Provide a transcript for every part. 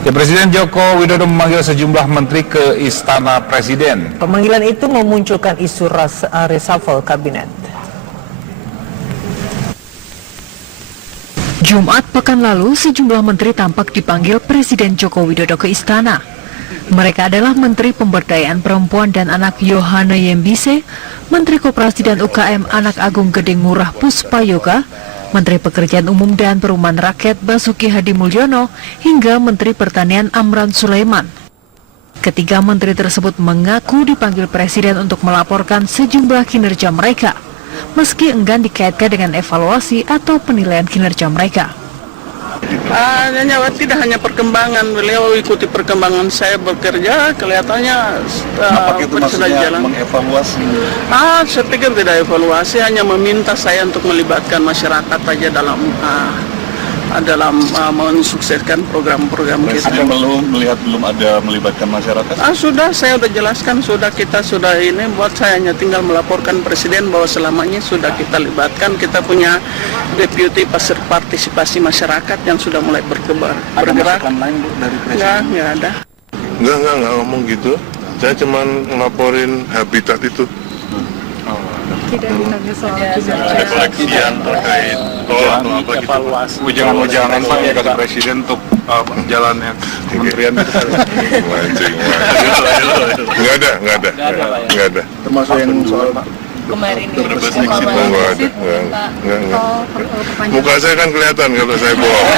Ya, Presiden Joko Widodo memanggil sejumlah menteri ke Istana Presiden. Pemanggilan itu memunculkan isu reshuffle kabinet. Jumat pekan lalu, sejumlah menteri tampak dipanggil Presiden Joko Widodo ke istana. Mereka adalah Menteri Pemberdayaan Perempuan dan Anak Yohana Yembise, Menteri Koperasi dan UKM Anak Agung Gedeng Murah Puspayoga, Menteri Pekerjaan Umum dan Perumahan Rakyat Basuki Hadi Mulyono, hingga Menteri Pertanian Amran Sulaiman. Ketiga menteri tersebut mengaku dipanggil Presiden untuk melaporkan sejumlah kinerja mereka, meski enggan dikaitkan dengan evaluasi atau penilaian kinerja mereka. Tidak hanya perkembangan, beliau ikuti perkembangan saya bekerja, kelihatannya sudah jalan. Mengevaluasi? Saya pikir tidak evaluasi, hanya meminta saya untuk melibatkan masyarakat aja dalam mensukseskan program-program kita. Presiden belum ada melibatkan masyarakat? Sudah, saya sudah jelaskan, kita sudah ini, buat saya hanya tinggal melaporkan Presiden bahwa selamanya sudah kita libatkan, kita punya deputi partisipasi masyarakat yang sudah mulai bergerak. Ada masukan lain Bu dari Presiden? Nggak ada. Enggak ngomong gitu. Saya cuma ngelaporin habitat itu. Tidak ditanya soal Ada koleksian terkait atau apa gitu. Ujangan-ujangan Pak ya kata Presiden untuk jalannya kementerian itu. Enggak ada. Termasuk yang soal Pak? Kemarin itu Enggak ada. Muka saya kan kelihatan kalau saya bohong.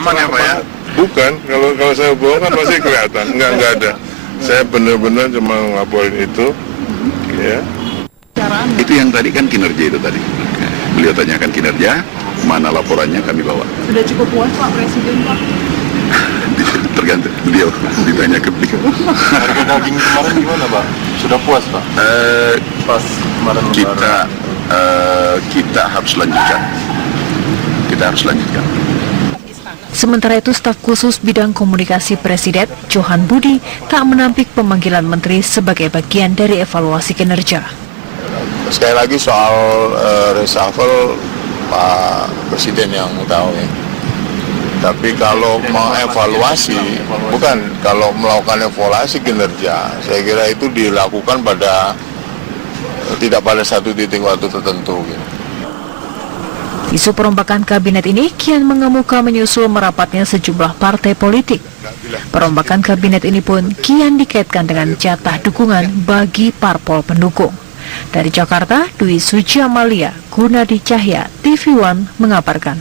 Aman ya Pak ya? Bukan, kalau saya bohong kan pasti kelihatan. Enggak ada. Saya benar-benar cuma ngelaporin itu. Ya. Itu yang tadi kan kinerja itu tadi. Beliau tanyakan kinerja, mana laporannya kami bawa. sudah cukup puas Pak Presiden Pak? Tergantung beliau, ditanya ke beliau. Harga daging kemarin gimana Pak? Sudah puas Pak? Pas kemarin Kita harus lanjutkan. Sementara itu, staf khusus bidang komunikasi Presiden, Johan Budi, tak menampik pemanggilan menteri sebagai bagian dari evaluasi kinerja. Sekali lagi soal reshuffle, Pak Presiden yang tahu ya. Tapi kalau mengevaluasi, kalau melakukan evaluasi kinerja, saya kira itu dilakukan tidak pada satu titik waktu tertentu. Gitu. Isu perombakan kabinet ini kian mengemuka menyusul merapatnya sejumlah partai politik. Perombakan kabinet ini pun kian dikaitkan dengan jatah dukungan bagi parpol pendukung. Dari Jakarta, Dwi Suci Amalia, Gunadi Cahya, TV One mengabarkan.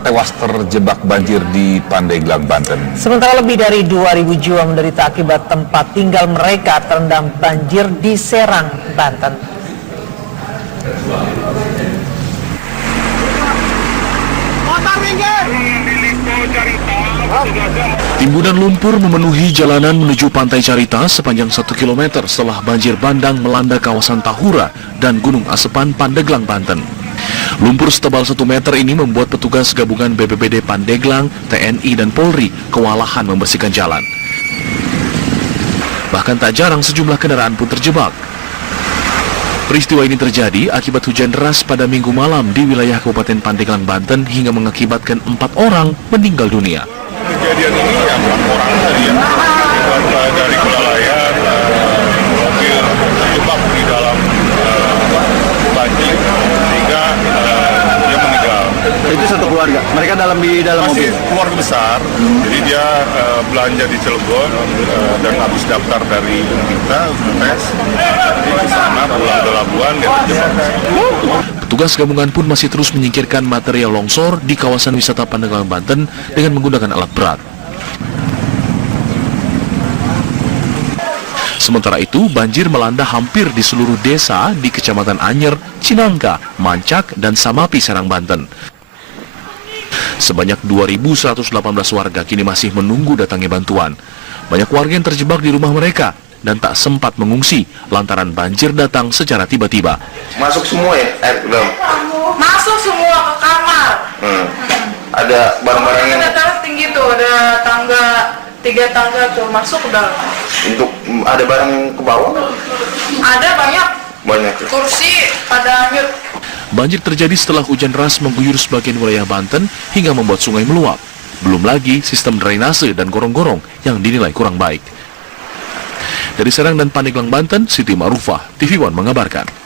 Tewas terjebak banjir di Pandeglang, Banten. Sementara lebih dari 2.000 jiwa menderita akibat tempat tinggal mereka terendam banjir di Serang, Banten. Timbunan lumpur memenuhi jalanan menuju Pantai Carita sepanjang 1 km setelah banjir bandang melanda kawasan Tahura dan Gunung Asepan, Pandeglang, Banten. Lumpur setebal 1 meter ini membuat petugas gabungan BPBD Pandeglang, TNI, dan Polri kewalahan membersihkan jalan. Bahkan tak jarang sejumlah kendaraan pun terjebak. Peristiwa ini terjadi akibat hujan deras pada Minggu malam di wilayah Kabupaten Pandeglang, Banten hingga mengakibatkan 4 orang meninggal dunia. Kejadian ini yang orang dari kelalaian mobil terjebak di dalam banjir sehingga dia meninggal. Itu satu keluarga. Mereka di dalam Masih mobil. keluarga besar, jadi dia belanja di Cilegon dan habis daftar dari kita tes. Jadi di sana pulang ke Labuan dia terjebak. Petugas gabungan pun masih terus menyingkirkan material longsor di kawasan wisata Pandeglang, Banten dengan menggunakan alat berat. Sementara itu, banjir melanda hampir di seluruh desa di Kecamatan Anyer, Cinangka, Mancak, dan Samapi, Serang, Banten. Sebanyak 2.118 warga kini masih menunggu datangnya bantuan. Banyak warga yang terjebak di rumah mereka dan tak sempat mengungsi lantaran banjir datang secara tiba-tiba. Masuk semua ya air ke dalam? Masuk semua ke kamar. Ada barang-barang yang Ada teras tinggi tuh, ada tangga, 3 tangga tuh masuk ke dalam. untuk ada barang yang ke bawah? Ada banyak. Banyak. Kursi pada hanyut. Banjir terjadi setelah hujan deras mengguyur sebagian wilayah Banten hingga membuat sungai meluap. Belum lagi sistem drainase dan gorong-gorong yang dinilai kurang baik. Dari Serang dan Pandeglang, Banten, Siti Ma'rufah, TV One mengabarkan.